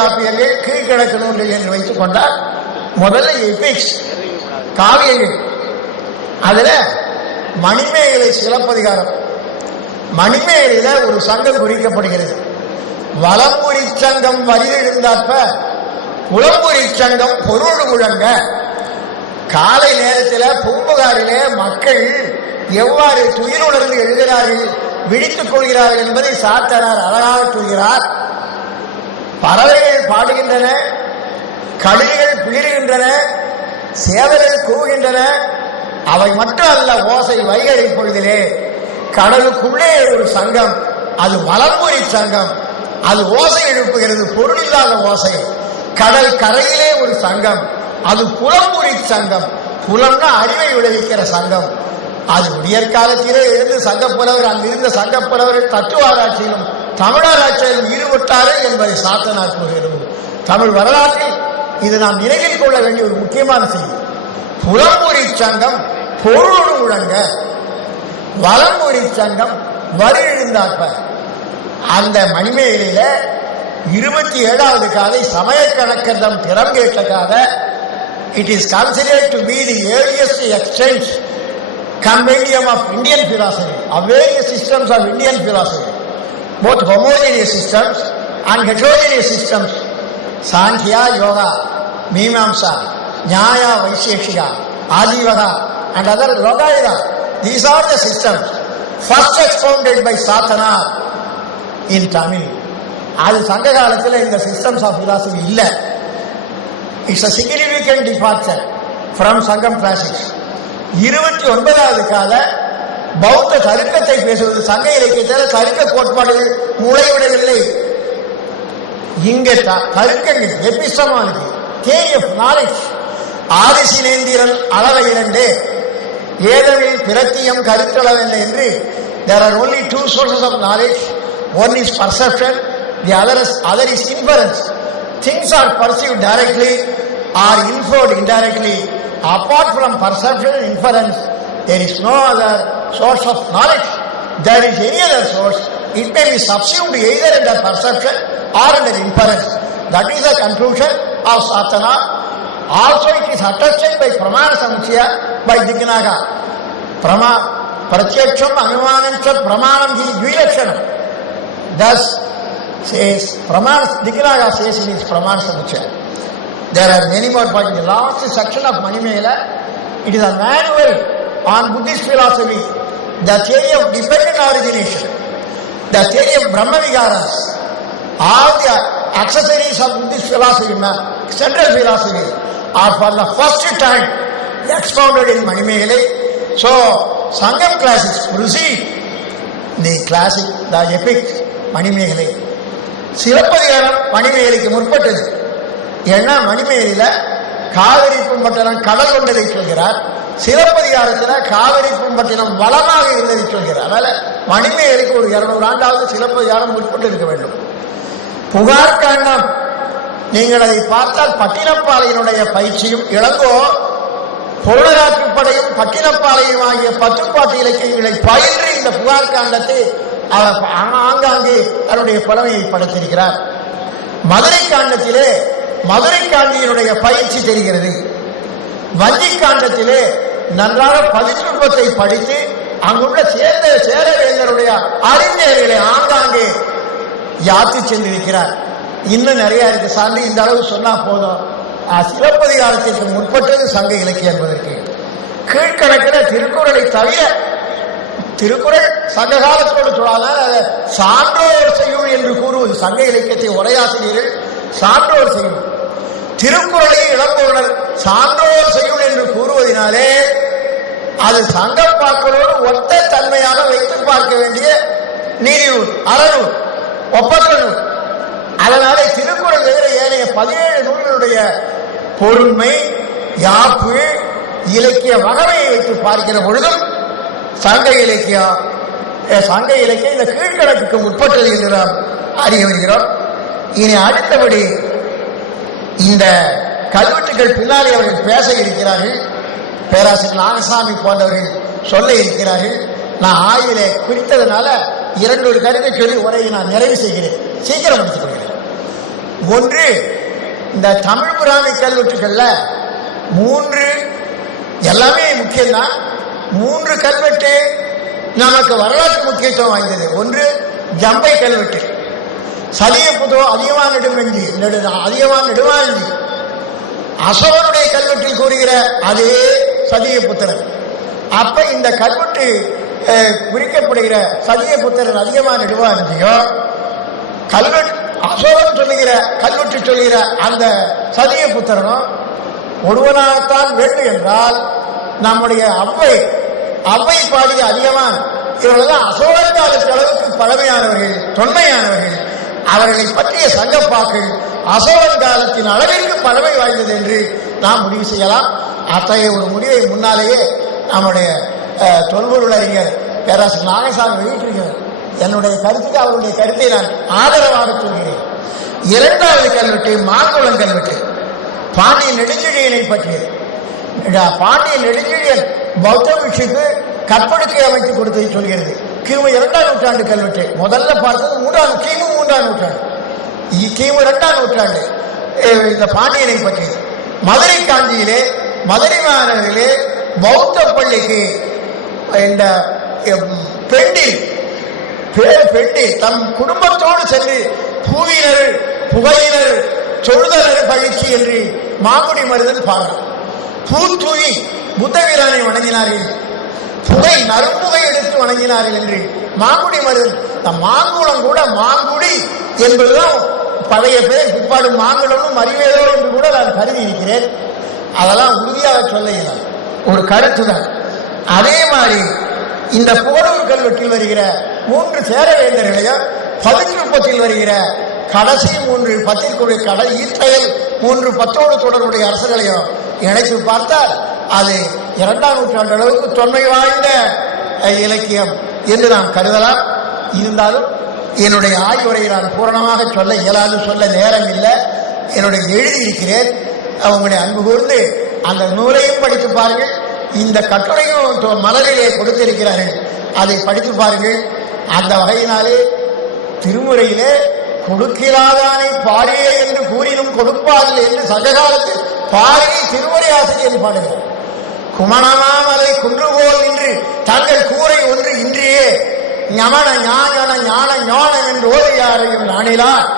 காப்பியங்கள் கீழ்கிழக்கு நூல்கள் என்று வைத்துக் கொண்டால் முதல்ல எபிக்ஸ் காவியங்கள் அதுல மணிமேகலை சிலப்பதிகாரம். மணிமேகலையில ஒரு சங்கம் குறிக்கப்படுகிறது. வலம்புரி சங்கம் வரிதெழுந்தாற்ப புலம்புரி சங்கம் பொருள் முழங்க காலை நேரத்தில் பூம்புகாரிலே மக்கள் எவ்வாறு துயிலுணர்ந்து எழுகிறார்கள் விழித்துக் கொள்கிறார்கள் என்பதை சாத்தனார் அழகாக சொல்கிறார் பறவைகள் பாடுகின்றன கழுகுகள் பிளிருகின்றன சேவல்கள் கூவுகின்றன அவை மட்டும் அல்ல ஓசை வைகரை பொழுதிலே. கடலுக்குள்ளே ஒரு சங்கம் அது வளர்மொழி சங்கம். அது ஓசை எழுப்புகிறது பொருள் இல்லாத ஓசை. கடல் கரையிலே ஒரு சங்கம் அது புலம்புரி சங்கம். புலம்னா அறிவை விளைவிக்கிற சங்கம். அது விடியற்காலத்திலே இருந்து சங்க புலவர் அங்கிருந்த சங்கப்புலவர்கள் தத்துவாராய்ச்சியிலும் தமிழராட்சியிலும் ஈடுபட்டாரே என்பதை சாத்தனார் கூறுகிறது தமிழ் வரலாற்றில் இது நாம் நினைவில் கொள்ள வேண்டிய ஒரு முக்கியமான செய்தி. புலம்புரி சங்கம் பொருளோடு முழங்க வலம்புரி சங்கம் வரி எழுந்தாற்ப அந்த மணிமேகலையில இருபத்தி ஏழாவது காதை சமய கணக்கர்தம் திறம் கேட்ட காதை it is considered to be the earliest exchange compendium of Indian philosophy of systems of Indian philosophy both homogeneous systems and heterogeneous systems, Sankhya, Yoga, Mimamsa, Nyaya, Vaisheshika, Adivaga, and other Logayada. These are the systems first expounded by Satana in Tamil. அது சங்க காலத்தில் இந்த systems of philosophy இல்லை it's a significant departure from Sangam classics இருபத்தி ஒன்பதாவது கால பௌத்த கருக்கத்தை பேசுவது சங்க இலக்கியத்தில் கருக்க கோட்பாடுகள் நுழைவிடவில்லை இங்கே கருக்கங்கள் எபிசமானது தேரி ஆஃப் நாலேஜ் ஆதிசினேந்திரன் அளவை இரண்டு ஏதவில் பிரத்தியம் கருத்தளவென்று என்று there are only two sources of knowledge one is perception the other is other is inference things are perceived directly or inferred indirectly apart from perception inference there is no other source of knowledge. There is any other source. It may be subsumed either in the perception or in the inference. That is the conclusion of satana. Also it is attested by pramana samuchaya by dignaga prama pratyaksham anumanam cha pramanam hi dvilakshana thus says pramana dignaga says in his pramana samuchaya there are many more points. The last section of manimela it is a manual on buddhist philosophy the theory of dependent origination the theory of brahma vigaras all the accessories of Buddhist philosophy, ma- central philosophy, are for the first time expounded in Manimegalai. So, Sangam classics proceed the classic, the epic Manimekalai Silappatikaram மணிமேகலைக்கு முற்பட்டது ஏன்னா மணிமேகலையில காவிரி பூம்பட்டினம் கடல் கொண்டதை சொல்கிறார் சிலப்பதிகாரத்தில் காவிரி பூம்பட்டினம் வளமாக இருந்ததை சொல்கிறார். அதனால மணிமேலுக்கு ஒரு இருநூறு ஆண்டாவது சிலப்பதிகாரம் முற்பட்டு இருக்க வேண்டும். புகார் காண்டம். நீங்கள் அதை பார்த்தால் பட்டினப்பாளையினுடைய பயிற்சியும் இளங்கோ பொருளாற்றுப்படையும் பட்டினப்பாளையும் ஆகிய பத்துப்பாட்டு இலக்கியங்களை பயின்று இந்த புகார் காண்டத்தை அவர் ஆங்காங்கே தன்னுடைய புலமையை படைத்திருக்கிறார். மதுரை காண்டத்திலே மதுரை காண்டியினுடைய பயிற்சி தெரிகிறது. வஞ்சி காண்டத்திலே நன்றாக பதிற்றுப்பத்தை படித்து அங்குள்ள சேர்ந்த சேரவேந்தருடைய அறிஞர்களை ஆங்காங்கே யாத்து சென்றிருக்கிறார். இன்னும் நிறைய இருக்கு. சார்ந்து இந்த அளவு சொன்னா போதும். சிலப்பதிகாரத்திற்கு முற்பட்டது சங்க இலக்கியம் என்பதற்கு. கீழ்கணக்கில் திருக்குறளை தவிர திருக்குறள் சங்க காலத்தோடு சொல்லாதான் அதை சான்றோர் செய்யும் என்று கூறுவது சங்க இலக்கியத்தை உரையாசிரியர்கள் சான்றோர் செய்யும். திருக்குறளை இளம்பொருளர் சான்றோர் செய்யும் என்று கூறுவதினாலே அது சங்கப்பாக்களோடு ஒத்த தன்மையாக வைத்து பார்க்க வேண்டிய நீதிநூல் அறநூல் ஒப்பற்ற நூல் அதனாலே திருக்குறள் தவிர ஏனைய பதினேழு நூல்களுடைய பொறுமை யாப்பு இலக்கிய வகமையை வைத்து பார்க்கிற பொழுதும் சங்க இலக்கியம் சங்க இலக்கியம் இந்த கீழ்கணக்குக்கு உட்பட்டது என்று நாம் அறிய வருகிறோம். இனி அடுத்தபடி இந்த கல்வெட்டுகள் பின்னாலே அவர்கள் பேச இருக்கிறார்கள். பேராசிரியர் நாகசாமி போன்றவர்கள் சொல்ல இருக்கிறார்கள். நான் ஆய்விலே குறித்ததுனால இரண்டு ஒரு கருத்தை சொல்லி உரையை நான் நிறைவு செய்கிறேன். சீக்கிரம் முடித்துக் கொள்கிறேன். ஒன்று இந்த தமிழ் புராணி கல்வெட்டுகள்ல மூன்று எல்லாமே முக்கியம்தான். மூன்று கல்வெட்டு நமக்கு வரலாற்று முக்கியத்துவம் வாய்ந்தது. ஒன்று ஜம்பை கல்வெட்டு. சலியப்புதோ அதிகமான நெடுமெஞ்சி நெடுதான் அதிகமான நெடுவாஞ்சி அசோகனுடைய கல்வெட்டில் கூறுகிற அதே சதிய புத்திரன். அப்ப இந்த கல்வெட்டு குறிக்கப்படுகிற சதிய புத்திரன் அதிகமான நெடுவாஞ்சியோ கல்வெட்டு அசோகன் சொல்லுகிற கல்வெட்டு சொல்லுகிற அந்த சதிய புத்திரனும் ஒருவனாகத்தான் வேண்டும் என்றால் நம்முடைய அவ்வை அவ்வை பாடிய அதிகமான இவர்களெல்லாம் அசோக காலத்து அளவுக்கு பழமையானவர்கள் தொன்மையானவர்கள் அவர்களை பற்றிய சங்கப்பாக்கள் அசோகன் காலத்தின் அளவிற்கு பழமை வாய்ந்தது என்று நாம் முடிவு செய்யலாம். அத்தகைய ஒரு முடிவை முன்னாலேயே நம்முடைய தொல்பொருள் அறிஞர் பேராசிரியர் நாகசாமி வெளியிட்டிருக்கிறார். என்னுடைய கருத்துக்கு அவருடைய கருத்தை நான் ஆதரவாக சொல்கிறேன் இரண்டாவது கல்வெட்டு மாங்குளம் கல்வெட்டு. பாண்டிய நெடுஞ்செழியனை பற்றியது. பாண்டிய நெடுஞ்செழியன் பௌத்த விஷயத்து கற்படுக்கை அமைத்து கொடுத்ததை சொல்கிறது. கிமு இரண்டாம் நூற்றாண்டு கல்வெட்டு. முதல்ல பார்த்தது மூன்றாம் கிமு மூன்றாம் நூற்றாண்டு. கிமு இரண்டாம் நூற்றாண்டு. இந்த பாண்டியனை பற்றி. மதுரை காஞ்சியிலே மதுரை மாநகரிலே பௌத்த பள்ளிக்கு இந்த பெண்டி பெண்டில் பெண்டி தம் குடும்பத்தோடு சென்று பூவினர் புகையினர் சொல்தலர் பயிற்சி என்று மாங்குடி மருதன் பாடல். பூத்தூவி புத்த வீரானை வணங்கினார்கள். புகை நறும்புகை எடுத்து வணங்கினார்கள் என்று மாங்குடி மருதன் இந்த மாங்குளம் கூட மாங்குடி என்பதுதான் பழைய பேர் பிற்பாடு மாங்குளமும் மறிவேதோ என்று கூட நான் கருதி இருக்கிறேன். அதெல்லாம் உறுதியாக சொல்ல இயலாது ஒரு கருத்து தான். அதே மாதிரி இந்த புகழூர் கல்வெட்டில் வருகிற மூன்று சேரவேந்தர்களையும் பதிற்றுப்பத்தில் வருகிற கடைசி மூன்று பத்திற்குரிய கடை ஈட்டையில் மூன்று பத்தோடு தொடர்புடைய அரசர்களையும் இணைத்து பார்த்தால் அது இரண்டாம் நூற்றாண்டு அளவுக்கு தொன்மை வாய்ந்த இலக்கியம் என்று நாம் கருதலாம். இருந்தாலும் என்னுடைய ஆய்வுரை நான் பூரணமாக சொல்ல இயலாது சொல்ல நேரம் இல்லை. என்னுடைய எழுதியிருக்கிறேன். அவங்களுடைய அன்பு கூர்ந்து அந்த நூலையும் படித்து பாருங்கள். இந்த கட்டுரையும் மலரிலே கொடுத்திருக்கிறார்கள். அதை படித்து பாருங்கள். அந்த வகையினாலே திருமுறையிலே கொடுக்கிறாதானை பாடியே என்று கூறினும் கொடுப்பார்கள் என்று சங்ககாலத்தில் பாடி திருமுறை ஆசிரியர் பாடுகிறார். குமணமாமலை குன்று ஞமன ஞான ஞான ஞானம் என்று ஓதியாரையும் நாணிலார்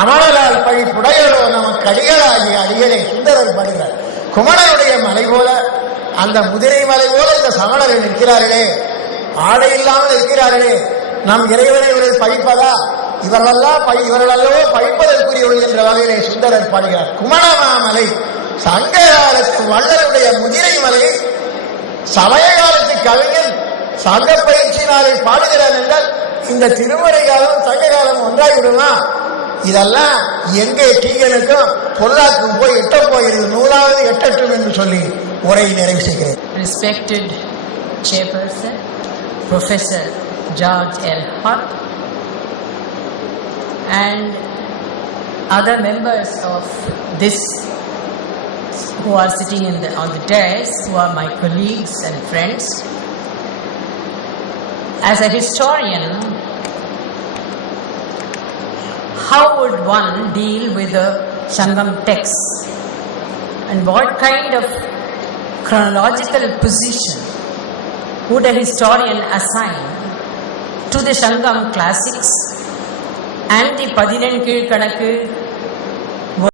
அமணலால் பழி புடையலோ நமக்கு அடிகளாகிய அடிகளை சுந்தரர் படுகிறார் குமணனுடைய மலை போல அந்த முதிரை மலை போல இந்த சமணர்கள் நிற்கிறார்களே. ஆடை இல்லாமல் இருக்கிறார்களே நம் இறைவனை இவர்கள் பழிப்பதா? இவர்களெல்லாம் பழி இவர்களல்லவோ பழிப்பதற்குரியவர்கள் என்ற வகையிலே சுந்தரர் பாடுகிறார் குமணமாமலை சங்க காலத்து வள்ளலுடைய முதிரை மலை சமய காலத்து கவிஞன் சங்க பயிற்சி நாளில் பாடுகிறார் என்றால் இந்த திருமறை காலம் சங்க காலம் ஒன்றாகிவிடலாம் இதெல்லாம் எங்கே டீகனுக்கும் பொல்லாக்கும் போய் எட்ட போகிறது நூலாவது எட்டட்டும் என்று சொல்லி உரை நிறைவு செய்கிறேன் respected chairperson professor George L Hart and other members of this who are sitting in the, on the dais, who are my colleagues and friends, As a historian, how would one deal with the Sangam text? And what kind of chronological position would a historian assign to the Sangam classics and the Padinan